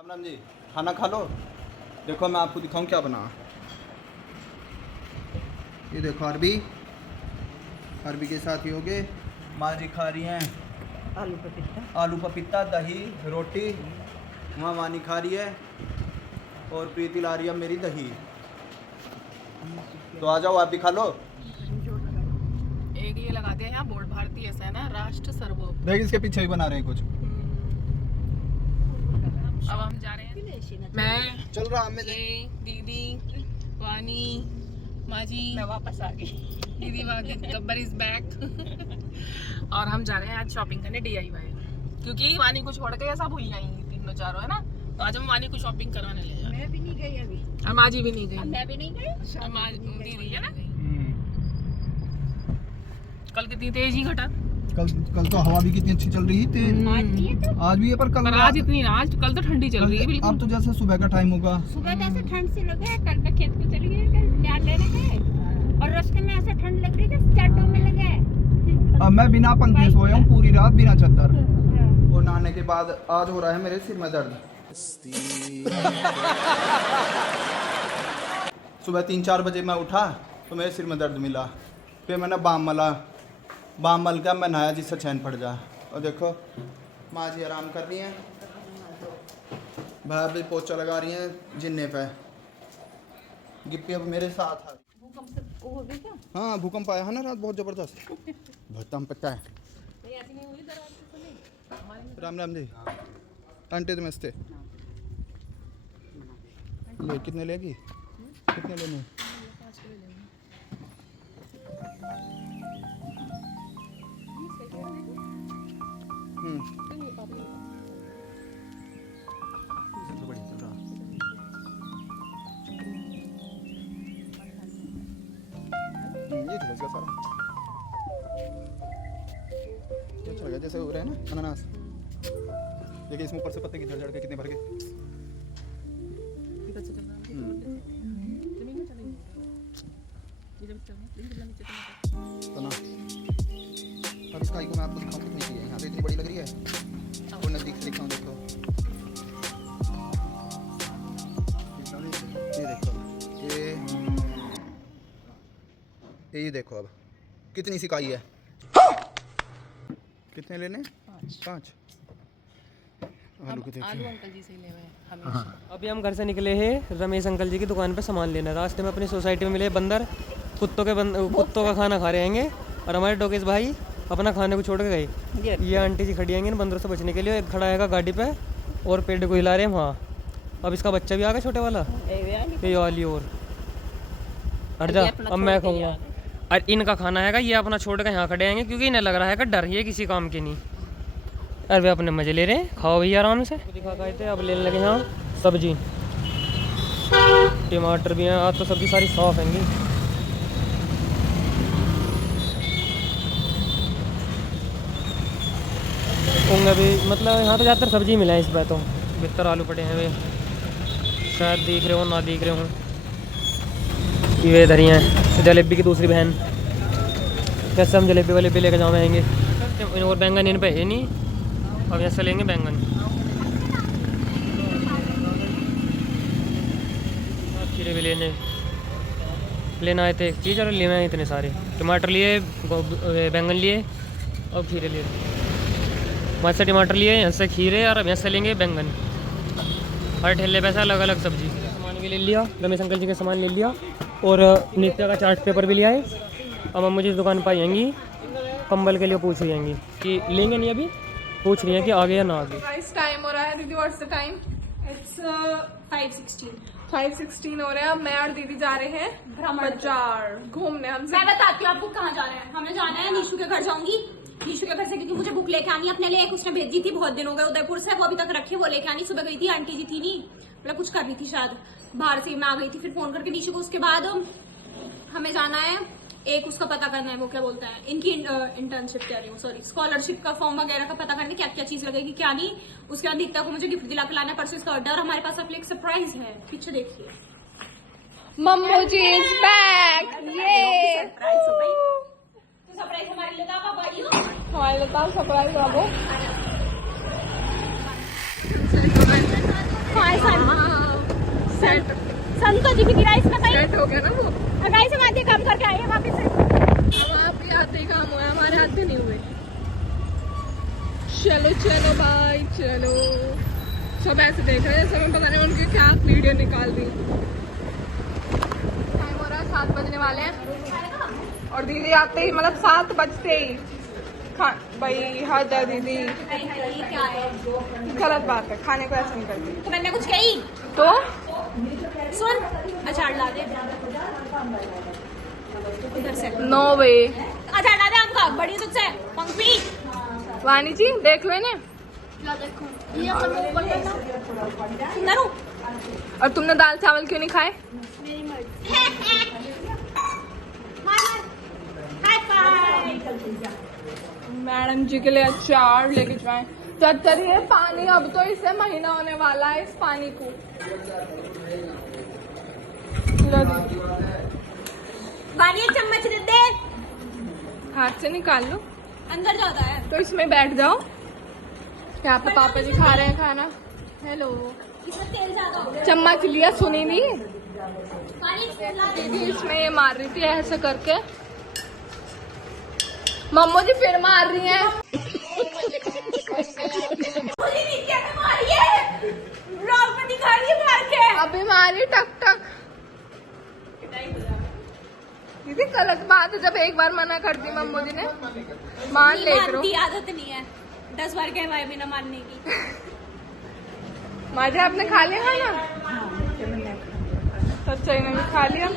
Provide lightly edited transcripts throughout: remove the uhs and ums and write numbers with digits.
राम राम जी, खाना खा लो। देखो मैं आपको दिखाऊं क्या बना। ये देखो अरबी, अरबी के साथ ही हो गए। माँ जी खा रही हैं आलू पपीता, दही रोटी। वहाँ वानी खा रही है और प्रीति ला रही है मेरी दही। तो आ जाओ आप भी खा लो। एक ये लगाते हैं यहाँ बोर्ड भारतीय सेना राष्ट्र सर्वोपरि। देख इसके पीछे ही बना रहे हैं कुछ। अब हम जा रहे हैं, मैं चल रहा हमें ये दीदी वानी माँ जी, मैं वापस आ गई। दीदी गब्बर इज बैक। और हम जा रहे हैं आज शॉपिंग करने DIY, क्योंकि वानी को छोड़ के ऐसा भूल जाएंगी तीनों चारों, है ना। तो आज हम वानी को शॉपिंग करवाने ले जाएंगे। मैं भी नहीं गई अभी। और माँ जी भी नहीं गई। मैं भी नहीं गई। दीदी है ना। कल कितनी तेज ही घटा। कल तो हवा भी कितनी अच्छी चल रही थी। आज भी है पर कल आज इतनी ना, आज कल तो ठंडी चल रही है बिल्कुल। अब तो जैसे सुबह का टाइम होगा। सुबह तो ऐसे ठंड से लगे, कल मैं खेत को चली गई, कल ध्यान लेने गए और रास्ते में ऐसा ठंड लग रही थी, चाटों में लगे। अब मैं बिना पंखे सोया हूँ पूरी रात, बिना चद्दर। और नहाने के बाद आज हो रहा है मेरे सिर में दर्द। सुबह 3-4 बजे मैं उठा तो मेरे सिर में दर्द मिला। फिर मैंने बाम मल का मैं नहाया जिससे चैन पड़ जा। और देखो माँ जी आराम कर रही हैं, भाभी पोछा लगा रही हैं जिन्ने पे। गिप्पी अब मेरे साथ है। भूकंप हो गई क्या? हाँ भूकंप आया है ना रात, बहुत ज़बरदस्त। भूकंप पता है। राम राम जी, आंटी नमस्ते। ले कितने लेगी, कितने लेने? ये झुलस गया सारा। क्या चल गया जैसे हो रहा है ना अनानास। देखिए इसमें ऊपर से पत्ते की झड़ के कितने भर गए। तो ना अब इस काई को मैं आपको दिखाऊं कितनी की है। यहाँ से इतनी बड़ी लग रही है और नज़दीक से दिखाऊं। देखो ये देखो ये देखो अब कितनी सी काई है। कितने लेने? 5। आलू के आलू अंकल जी से ले हुए हमेशा। हाँ। अभी हम घर से निकले हैं रमेश अंकल जी की दुकान पे सामान लेना। रास्ते में अपनी सोसाइटी में मिले बंदर, कुत्तों का खाना खा रहे हैं। और हमारे डोकेश भाई अपना खाने को छोड़ के गए। ये आंटी जी खड़ी आएंगे इन बंदरों से बचने के लिए। एक खड़ा आएगा गाड़ी पे और पेड़ को हिला रहे हैं वहाँ। अब इसका बच्चा भी आ गया छोटे वाला, ये वाली। और हट जा, अब मैं खाऊंगा। और इनका खाना है ये अपना छोड़ के यहाँ खड़े आएंगे क्योंकि इन्हें लग रहा है डर, ये किसी काम के नहीं। अरे वे अपने मजे ले रहे हैं, खाओ भैया आराम से। दिखा गए थे, अब लेने लगे यहाँ सब्जी। टमाटर भी हैं, आज तो सब्जी सारी साफ हैंगी। होंगे भी, मतलब यहाँ तो ज़्यादातर सब्जी मिला है इस बार। तो बेहतर आलू पड़े हैं वे, शायद दिख रहे हो ना दिख रहे हो। ये इधर ही हैं जलेबी की दूसरी बहन। कैसे हम जलेबी वाले पे लेकर जाएंगे। और बैंगन इन पे है नहीं, अब यहाँ से लेंगे बैंगन। खीरे भी लेना आए थे एक चीज़ और ले आए इतने सारे। टमाटर लिए, बैंगन लिए और खीरे लिए। वहाँ से टमाटर लिए, यहाँ से खीरे और अब यहाँ से लेंगे बैंगन। हर ठेले पे अलग अलग सब्जी। सामान भी ले लिया, रमेश अंकल जी का सामान ले लिया और नित्या का चार्ट पेपर भी लिया है। अब हम मुझे इस दुकान पर आएंगी, कंबल के लिए पूछ रही आएंगी कि लेंगे नहीं, अभी पूछ रही है कि आगे या ना आगे। गाइस टाइम हो रहा है, दीदी व्हाट्स द टाइम? इट्स 5:16 हो रहे हैं। मैं और दीदी जा रहे हैं बाजार घूमने। हमसे मैं बताती हूँ आपको कहाँ जा रहे हैं। हमें जाना है नीशू के घर। जाऊंगी नीशू के घर से क्योंकि मुझे बुक लेके आनी है अपने लिए। एक उसने भेजी थी, बहुत दिन हो गए उदयपुर से, वो अभी तक रखी, वो लेके आनी। सुबह गई थी, आंटी जी थी नहीं, मतलब कुछ कर रही थी शायद बाहर से, मैं आ गई थी फिर फोन करके नीशू को। उसके बाद हमें जाना है, एक उसका पता करना है, वो क्या बोलता है इनकी इंटर्नशिप कह रही हूँ, सॉरी स्कॉलरशिप का फॉर्म वगैरह का पता करने, क्या क्या चीज लगेगी क्या नहीं। उसके बाद दीक्षा को मुझे गिफ्ट दिला के लाना है परसों इसका ऑर्डर। हमारे पास आपके लिए एक सरप्राइज है, पीछे देखिए। मम्मू जी इज बैक। ये सरप्राइज हो गई, तो सरप्राइज हमारे लिए था भाई हो। हमारे लिए था सरप्राइज बाबू। गाइस सेट सन तो दिख रहा है इसमें कहीं। सेट हो गया ना वो। गाइस हम आते काम करके आए हैं वापस से। अब आपके हाथ ही काम हुआ, हमारे हाथ भी नहीं हुए। चलो चलो भाई चलो। सब ऐसे देख रहे हैं जैसे मैं पता नहीं उनकी क्या वीडियो निकाल दी। टाइम हो रहा है 7 बजने वाले हैं और दीदी आते ही मतलब 7 बजते ही भाई हद है दीदी। ये क्या है? गलत बात है, खाने को ऐसे नहीं करती। तो मैंने कुछ कही तो सुन, अचार ला दे इधर से। नो वे। अचार ला दे आम का, बड़ी तुझसे पंखी। वानी जी देख लो इन्हें। ये अपन को ऊपर करना। सुंदर हूँ। और तुमने दाल चावल क्यों नहीं खाए? मेरी मर्जी। मार हाय बाय। मैडम जी के लिए अचार लेके जाए। चलिए पानी, अब तो इससे महीना होने वाला है इस पानी को। पानी एक चम्मच दे दे। हाथ से निकाल लो। अंदर जाता है। तो इसमें बैठ जाओ। यहाँ पे पापा जी खा रहे हैं खाना। हेलो। इसमें तेल ज्यादा हो गया। चम्मच लिया, सुनी नहीं पानी ला दे। दीदी, इसमें ये मार रही थी ऐसे करके। मम्मू जी फिर मार रही हैं। अभी मारी टक टक। दीदी गलत बात है, जब एक बार मना कर दी मम्मू जी ने मान ले करो। मानती आदत नहीं है, 10 बार कहवाए बिना मानने की। माजा आपने खा लिया खाना? सच्चा ने भी खा लिया।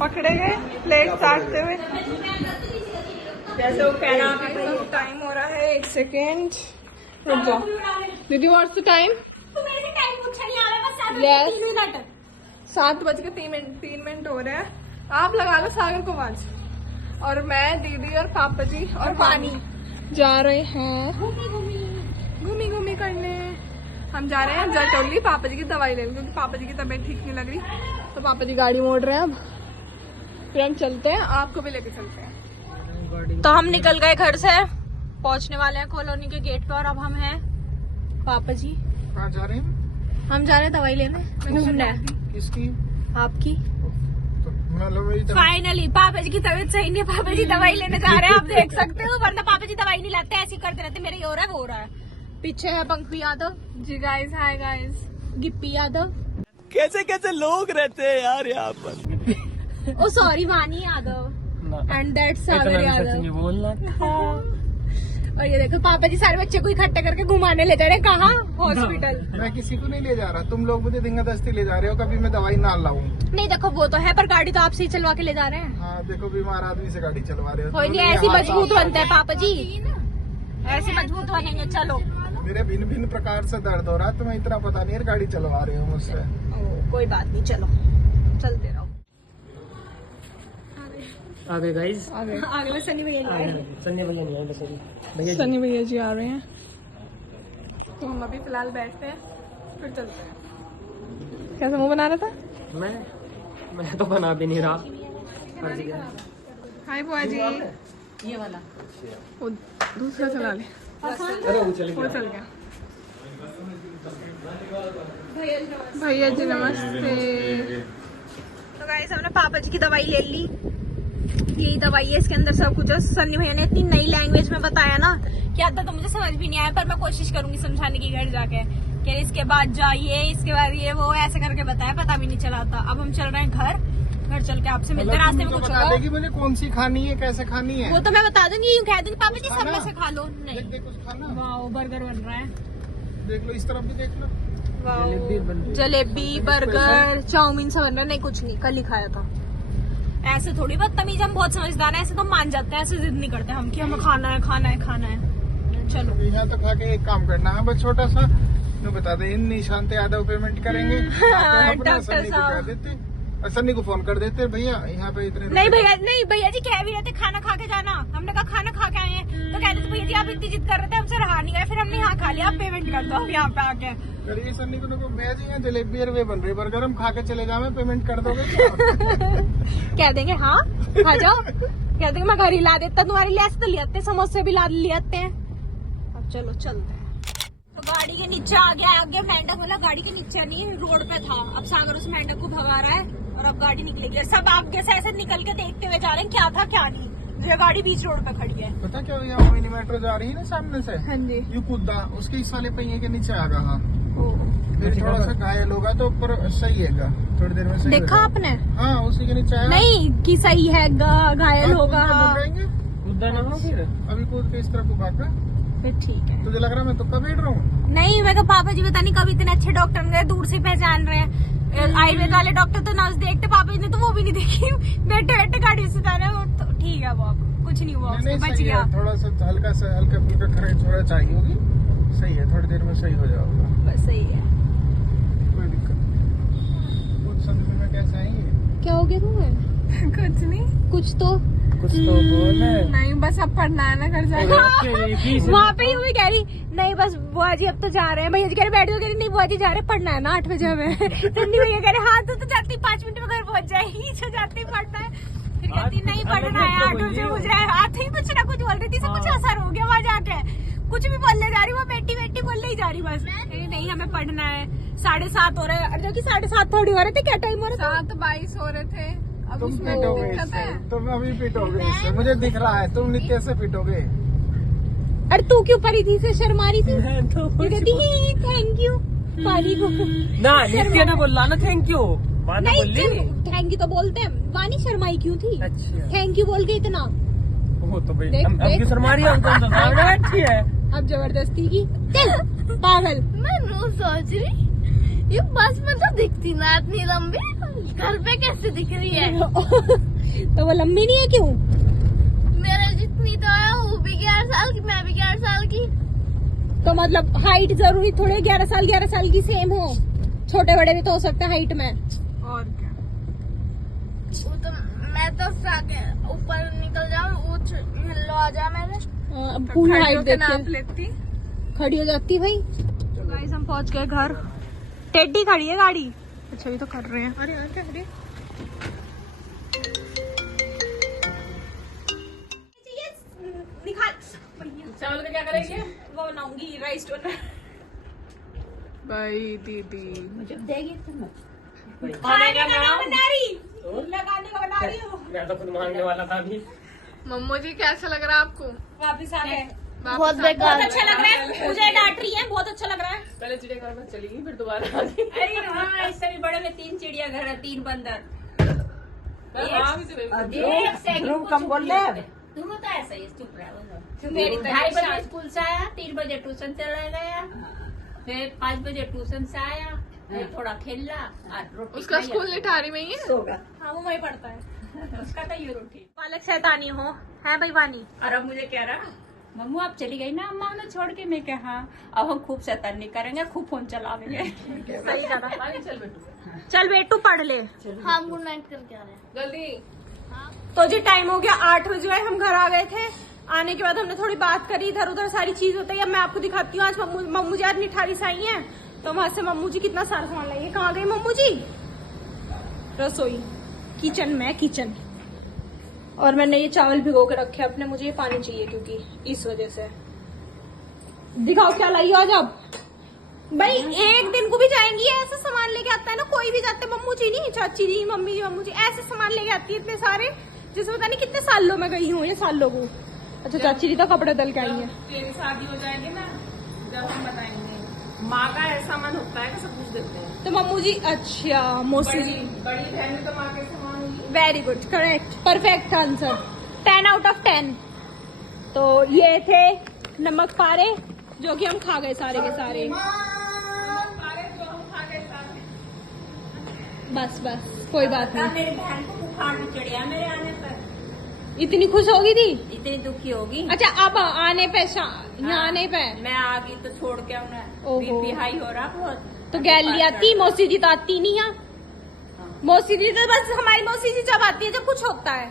पकड़े गए प्लेट काटते हुए। टाइम हो रहा है 1 सेकेंड, रुक जाओ दीदी। What's the time? तू मेरे से टाइम पूछा नहीं, आ रहा है बस 7 Yes. 3 मिनट। 7:03 मिनट हो रहे हैं। आप लगा लो सागर को आवाज। और मैं, दीदी और पापा जी और पानी जा रहे हैं घूमी घूमी करने। हम जा रहे हैं जटोली पापा जी की दवाई लेने, क्योंकि पापा जी की तबीयत ठीक नहीं लग रही। तो पापा जी गाड़ी मोड़ रहे हैं अब। फिर हम चलते हैं, आपको भी लेके चलते हैं। तो हम निकल गए घर से, पहुंचने वाले हैं कॉलोनी के गेट पे। और अब हम हैं पापा जी। कहाँ जा रहे हैं? हम जा रहे हैं दवाई लेने, घूमने। किसकी? आपकी। तो मतलब वही तो- फाइनली पापा जी की तबीयत सही नहीं है, पापा जी दवाई लेने जा रहे हैं। आप देख सकते हो, वरना पापा जी दवाई नहीं लाते, ऐसे ही करते रहते। मेरे ये हो रहा है वो हो रहा है। पीछे है Pankhi Yadav ji guys, hi guys. Gippy Yadav. कैसे कैसे लोग रहते हैं यार यहाँ पर। ओ सॉरी, वानी यादव एंड दैट्स सागर यादव। बोलना और ये देखो पापा जी सारे बच्चे को इकट्ठे करके घुमाने ले जा रहे हैं। कहाँ? हॉस्पिटल। मैं किसी को नहीं ले जा रहा, तुम लोग मुझे दिंगादस्ती ले जा रहे हो। कभी मैं दवाई ना लाऊं। नहीं देखो वो तो है, पर गाड़ी तो आपसे ही चलवा के ले जा रहे हैं। हाँ देखो, बीमार आदमी से गाड़ी चलवा रहे हो। कोई नहीं, ऐसी मजबूत बनते हैं पापा जी, ऐसे मजबूत बनेंगे। चलो। मेरे भिन्न भिन्न प्रकार से दर्द हो रहा है, तुम्हें इतना पता नहीं है, गाड़ी चलवा रहे हो मुझसे। कोई बात नहीं, चलो चलते रहो। आगे गाइस, आगे में सनी भैया नहीं आए। सन्नी भैया नहीं आए, बस अभी भैया सनी भैया जी आ रहे हैं। तो हम अभी फिलहाल बैठते हैं, फिर चलते हैं। कैसा मुंह बना रहा था? मैं तो बना भी नहीं रहा। हर जगह हाय बुआ जी। ये वाला वो दूसरा चला ले। अरे वो चल वो चल गया। भैया जी नमस्ते। तो गाइस हमने पापा जी की दवाई ले ली। यही दवाई है, इसके अंदर सब कुछ है। सन्नी भैया ने इतनी नई लैंग्वेज में बताया ना कि आता तो मुझे समझ भी नहीं आया, पर मैं कोशिश करूंगी समझाने की घर जाके कि इसके बाद जाइए, इसके बाद ये वो ऐसे करके बताया, पता भी नहीं चला था। अब हम चल रहे हैं घर चल के आपसे मिलते हैं। रास्ते में कुछ बता होगा देगी मुझे कौन सी खानी है, कैसे खानी है। वो तो मैं बता दूंगी, यूँ कह दूंगी पापा जी सब में से खा लो। नहीं, देख कुछ खाना, वाओ बर्गर बन रहा है। देख लो, इस तरफ भी देख लो। वाओ जलेबी बर्गर चाउमीन सब बन रहा है। नहीं कुछ नहीं, कल ही खाया था। ऐसे थोड़ी बदतमीज, हम बहुत समझदार हैं, ऐसे तो मान जाते हैं, ऐसे जिद नहीं करते हम कि हमें खाना है खाना है खाना है। चलो यहाँ तो खा के एक काम करना है, बस छोटा सा नु बता दे, इन निशांत यादव पेमेंट करेंगे। अपना डॉक्टर सन्नी को साहब। कह देते, और सन्नी को फोन कर देते, भैया यहाँ पे इतने नहीं भैया, नहीं भैया जी कह भी रहे थे खाना खा के जाना। हमने कहा खाना खा के आए हैं, तो कहते थे भैया जी आप इतनी जिद कर रहे थे, हमसे रहा नहीं गया, फिर हमने यहाँ खा लिया, आप पेमेंट कर दो यहाँ पे आके। करिए सन्नी को भैया जी, यहाँ जलेबी और वे बन रही, बर्गर हम खा के चले जाए, पेमेंट कर दोगे क्या? कह देंगे हाँ खा जाओ। कह देंगे मैं घर ही ला देता तुम्हारे लिए, ऐसे तो ले आते, समोसे भी ला ले आते हैं। अब चलो चलते हैं। तो गाड़ी के नीचे आ गया, आगे मेंढक बोला गाड़ी के नीचे नहीं, रोड पे था। अब सागर उस मेंढक को भगा रहा है और अब गाड़ी निकलेगी। सब आगे से ऐसे निकल के देखते हुए जा रहे हैं क्या था क्या नहीं। ये गाड़ी बीच रोड पे खड़ी है। पता क्या, यहाँ मिनी मेट्रो जा रही है ना सामने से, हाँ जी। यू कूदा, उसके इस वाले पहिए के नीचे आ गया। फिर थोड़ा सा घायल होगा तो पर सही है, थोड़ी देर में सही देखा हो आपने? हाँ, उसी के नीचे आया। नहीं कि सही है, घायल होगा। कूदा ना हो फिर, अभी कूद के इस तरफ को भागा। फिर ठीक है। तुझे लग रहा मैं तुक्का बैठ रहा हूँ? नहीं, मैं पापा जी पता नहीं कब इतने अच्छे डॉक्टर गए, दूर से पहचान रहे हैं। आयुर्वेद वाले डॉक्टर तो नर्स देखते, पापा जी ने तो वो भी नहीं देखी। बैठे बैठे गाड़ी से जा रहे हैं, तो ठीक है, वो कुछ नहीं हुआ, उसको बच गया। थोड़ा सा हल्का फुल्का खर्च थोड़ा चाहिए होगी, सही है, थोड़ी देर में सही हो जाएगा। बस सही है। कोई दिक्कत नहीं। कुछ समझ में कैसा है ये? क्या हो गया तुम्हें? कुछ नहीं, कुछ तो बोल। नहीं बस अब पढ़ना है ना घर जाके। वहाँ पे ही वो भी कह रही नहीं बस बुआ जी अब तो जा रहे हैं। भैया जी कह रहे बैठ जाओ, कह रही नहीं बुआ जी जा रहे, पढ़ना है ना 8 बजे हमें। ठंडी भैया कह रहे हाँ तू तो जाती 5 मिनट में घर पहुँच जाएगी, जो जाती पढ़ना है। फिर कहती नहीं पढ़ना है, 8 बजे मुझे आते ही कुछ ना कुछ बोल रही थी, कुछ असर हो गया वहाँ जाके। कुछ भी बोलने जा रही, वो बेटी बेटी बोलने ही जा रही बस। नहीं हमें पढ़ना है, 7:30 हो रहे हैं, जो कि 7:30 थोड़ी हो रहे थे। क्या टाइम हो रहा था? 7:22 हो रहे थे। अब तुम उसमें पिटोगे दिक्कत इससे, है। तुम अभी पिटोगे इससे, मुझे दिख रहा है। तुम कैसे पिटोगे? अरे तू क्यों परी थी से शर्मारी थी? ये कहती ही थैंक यू पानी को। ना नित्य ने बोला ना थैंक यू, नहीं थैंक यू तो बोलते हैं। वानी शर्माई क्यों थी? अच्छा थैंक यू बोल के इतना। वो तो भाई देख, हम देख। की शर्मारी है, हमको तो सामने अच्छी है। अब जबरदस्ती की चल पागल। मैं रोज सोच रही ये बस में तो दिखती ना इतनी लंबी, घर पे कैसे दिख रही है? तो वो लंबी नहीं है क्यों? मेरे जितनी तो है, वो भी 11 साल की, मैं भी 11 साल की। तो मतलब हाइट जरूरी थोड़े 11 साल की सेम हो, छोटे बड़े भी तो हो सकते हैं हाइट में। और क्या, वो तो मैं तो ऊपर निकल जाऊँ, लो आ जा मेरे। अब पूरी हाइट खड़ियों के नाप देख लेती। खड़ी हो जाती भाई। तो गाइस हम पहुंच गए घर। टेडी खड़ी है गाड़ी। अच्छा ये तो कर रहे हैं। अरे यार क्या खड़ी चावल का क्या करेंगे? वो बनाऊंगी राइस टोनर। भाई दीदी खाने का ना बना रही, लगाने का बना रही हूँ। मैं तो खुद मांगने वाला था अभी। मम्मू जी कैसा लग रहा है आपको? वापिस आ गए। बहुत बहुत बेकार। अच्छा लग रहा है, मुझे डांट रही है, बहुत अच्छा लग रहा है। पहले चिड़ियाघर में चली गई, फिर दोबारा आ गई। अरे हाँ, इससे भी बड़े में 3 चिड़ियाघर है, 3 बंदर। हाँ, कम बोल रहे तुम तो ऐसा ही चुप रहा। मेरी 2:30 बजे स्कूल से आया, 3 बजे ट्यूशन चला गया, फिर 5 बजे ट्यूशन से आया, फिर थोड़ा खेला और रोटी उसका खाई स्कूल और निठारी में ही है। हाँ वो वही पड़ता है। उसका तो ये रोटी। पालक शैतानी हो है भाई वानी। और अब मुझे कह रहा मम्मू आप चली गई ना अम्मा ने छोड़ के। मैं कहा अब हम खूब शैतानी करेंगे, खूब फोन चलावेंगे। सही कहा। चल बेटू चल बेटू पढ़ ले। हम गुड नाइट करके आ रहे हैं। जल्दी। तो जी टाइम हो गया 8 बजे, हम घर आ गए थे। आने के बाद हमने थोड़ी बात करी, इधर उधर सारी चीज होती है। अब मैं आपको दिखाती हूँ। आज मम्मू जी आज निठारी से आई हैं, तो वहां से मम्मू जी कितना सारा सामान लाइए। कहाँ गई मम्मू जी? रसोई किचन में, किचन। और मैंने ये चावल भिगो के रखे अपने, मुझे ये पानी चाहिए क्योंकि इस वजह से। दिखाओ क्या लाई आज अब। भाई एक दिन को भी जाएंगी ऐसे सामान लेके आता है ना, कोई भी जाते, मम्मू जी नहीं, चाची जी, मम्मी जी, मम्मू जी ऐसे सामान लेके आती है इतने सारे, जैसे पता नहीं कितने सालों में गई हूँ ये सालों को। अच्छा चाची जी तो कपड़े दल के आई है। तेरी शादी हो जाएगी ना, जब हम बताएंगे। माँ का ऐसा मन होता है कि सब कुछ देते हैं। तो मम्मू जी, अच्छा मौसी जी, बड़ी बहन तो माँ के समान होगी। Very good, correct, perfect answer, 10 out of 10। तो ये थे नमक पारे जो कि हम खा गए सारे के सारे। बस बस कोई बात नहीं। मेरी बहन को बुखार भी चढ़िया मेरे आने पर, इतनी खुश होगी थी। इतनी दुखी होगी। अच्छा अब आने पे यहाँ आने पे मैं आ गई तो छोड़ के ओहो। उन्हें बीपी हाई हो रहा बहुत। तो गैली आती, मौसी जी तो आती नहीं यहाँ। मौसी जी तो बस हमारी मौसी जी जब आती है जब कुछ होता है।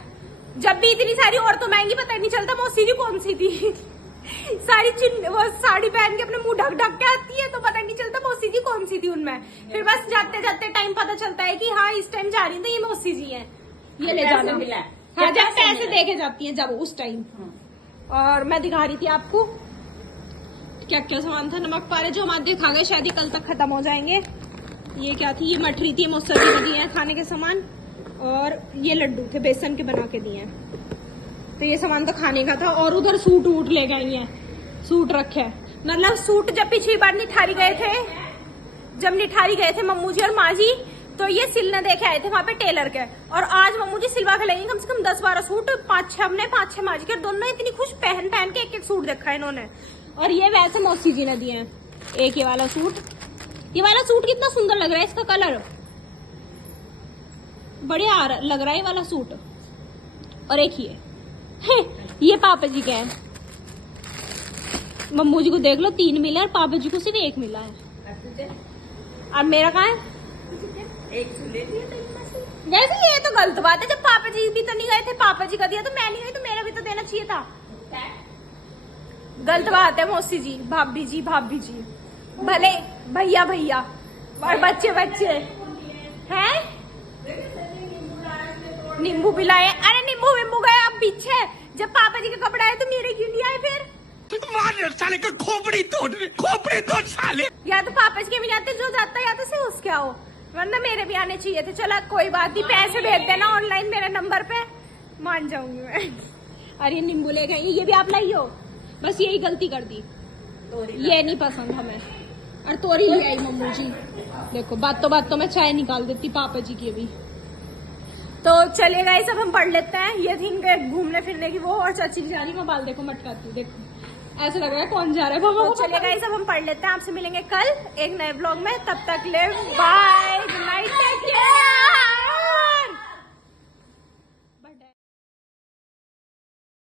जब भी इतनी सारी औरतों में आएंगी पता नहीं चलता मौसी जी कौन सी थी। सारी वो साड़ी पहन के अपने मुंह ढक ढक के आती है, तो पता नहीं चलता मौसी जी कौन सी थी उनमें। फिर बस जाते जाते टाइम पता चलता है कि हाँ इस टाइम जा रही है तो ये मौसी जी है, ये ले जाना। हाँ जब पैसे देके जाती है जब उस टाइम। और मैं दिखा रही थी आपको क्या क्या सामान था। नमक पारे जो हम आज खा गए, शायद ही कल तक खत्म हो जाएंगे। ये क्या थी, ये मठरी थी, मौसमी ने दिए हैं खाने के सामान, और ये लड्डू थे बेसन के बना के दिए हैं। तो ये सामान तो खाने का था। और उधर सूट वूट ले गई हैं, सूट रखे हैं। मतलब सूट जब पिछली बार निठारी गए थे, जब निठारी गए थे मम्मू जी और माँ जी, तो ये सिलने देखे आए थे वहां पे टेलर के, और आज मम्मू जी सिलवा के लेंगे कम से कम 10-12 सूट, 5-6 हमने 5-6 माँ जी के, दोनों इतनी खुश पहन के एक सूट देखा है इन्होंने। और ये वैसे मौसी जी ने दिए हैं। एक ये वाला सूट कितना सुंदर लग रहा है, इसका कलर बढ़िया लग रहा है ये वाला सूट। और एक ये पापा जी के हैं। मम्मू जी को देख लो 3 मिले और पापा जी को सिर्फ 1 मिला है। और मेरा कहाँ है? वैसे ये तो गलत बात है, जब पापा जी भी तो नहीं गए थे, पापा जी का दिया तो मैं नहीं गई, तो मेरा भी तो देना चाहिए था। गलत बात है मौसी जी, भाभी जी भले भैया और बच्चे हैं। नींबू पिलाए, अरे नींबू गए अब पीछे। जब पापा जी के कपड़े आए तो मेरे क्यों नहीं आए फिर? साले का खोपड़ी तोड़ साले। या तो पापा जी के भी जाते जो जाता, या तो सिर्फ उसके आओ, वरना मेरे भी आने चाहिए थे। चलो कोई बात नहीं, पैसे भेज देना ऑनलाइन मेरे नंबर पे, मान जाऊंगी मैं। अरे ये नींबू ले गई, ये भी आप लाई हो, बस यही गलती कर दी, ये नहीं पसंद हमें। और तोरी ले आई मम्मू जी, देखो बातों में चाय निकाल देती पापा जी की अभी। तो चलिए गाइस, सब हम पढ़ लेते हैं। ये थी घूमने फिरने की वो, और चाची जी जा रही, मैं बाल देखो मटकाती हूँ, देखो ऐसा लग रहा है कौन जा रहा है। तो चलिए गाइस, सब हम पढ़ लेते हैं। आपसे मिलेंगे कल एक नए ब्लॉग में, तब तक ले बाय।